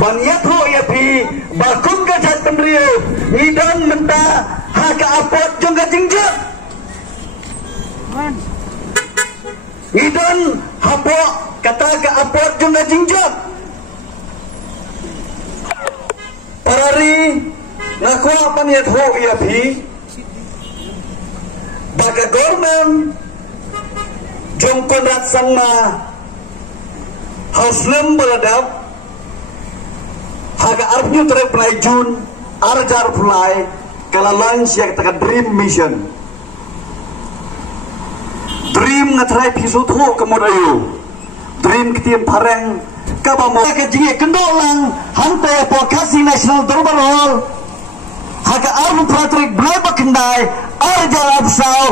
Banyak ho ya pi bakung ka jat penriu ngidon menta ha ka apot jong ka jingjak ngidon hapo kata ka apot jong ka jingjak parari ngakwa paniat ho ya pi baka gorman jong konrat sangma hauslem beladap haga arpnyu tere play June arjar play kala lunch yang taka dream mission dream ngatrai pisu thu kemudayu dream ketiem pareng kabamo ka jinge kendolang hantai pokasi national durban hall haga arpu pratrik blaba kendai arjar absau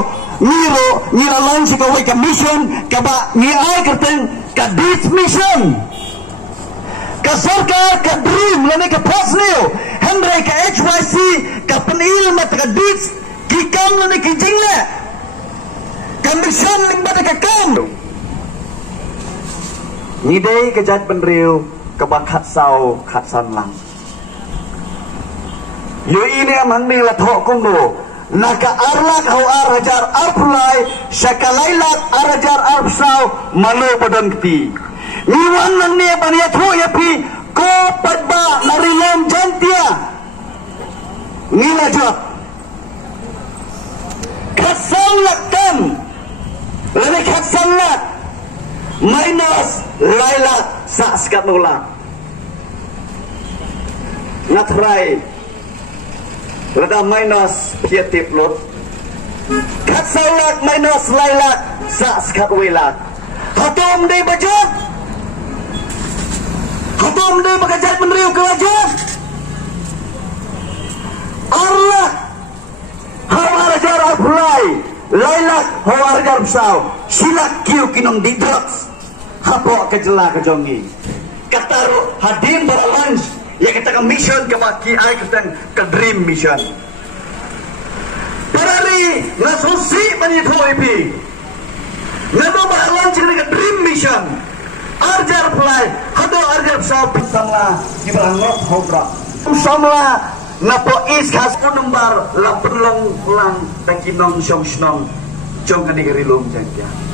ngiro ngira lunch ka weka mission kaba ngi ai kerteng ka this mission ka sarkar ka dream lane ka pasneo Henry ka HYC ka penil mat ka dits kikam lane ki jingle ka mission limbada ka kam ni dei ka jat penriu ka bakhat sau khat san lang yo ini amang ni la tho kong do naka arlak hau arajar arpulai sakalailat arajar arpsau malo badan kti niwan nang ne baniat ho ya pi ko padba narilem jantia nila jot kasalak kam lani kasalak minus lailat sa skat nula ngatrai rada minus pietip lot kasalak minus lailat sa skat wilat hatom de bajot hatom de bagajat menriu kelajat Allah hawarajar aflai lailak hawarajar besau silak kiu kinong di drugs hapo kejela kejongi kataru hadim beralans ya kita ke mission ke baki ai kita ke dream mission parali ngasusi banyak hoipi ngado beralans ke dream mission arjar play hado arjar besau bersama di belangok hobra bersama napo is khas number 8 lang lang tangkinong syong snong jong kanigari lom jangkya